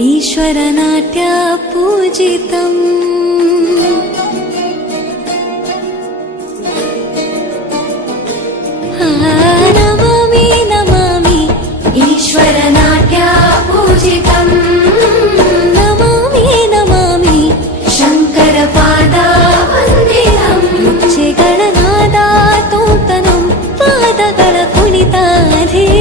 ईश्वरनाट्य पूजितम् Namami Namami ईश्वरनाट्य पूजितम् Namami Namami शङ्करपादा वन्दितम् उच्चेगळनादा तोंतनं पादಗಳ ಕುಣಿತಾಧೇ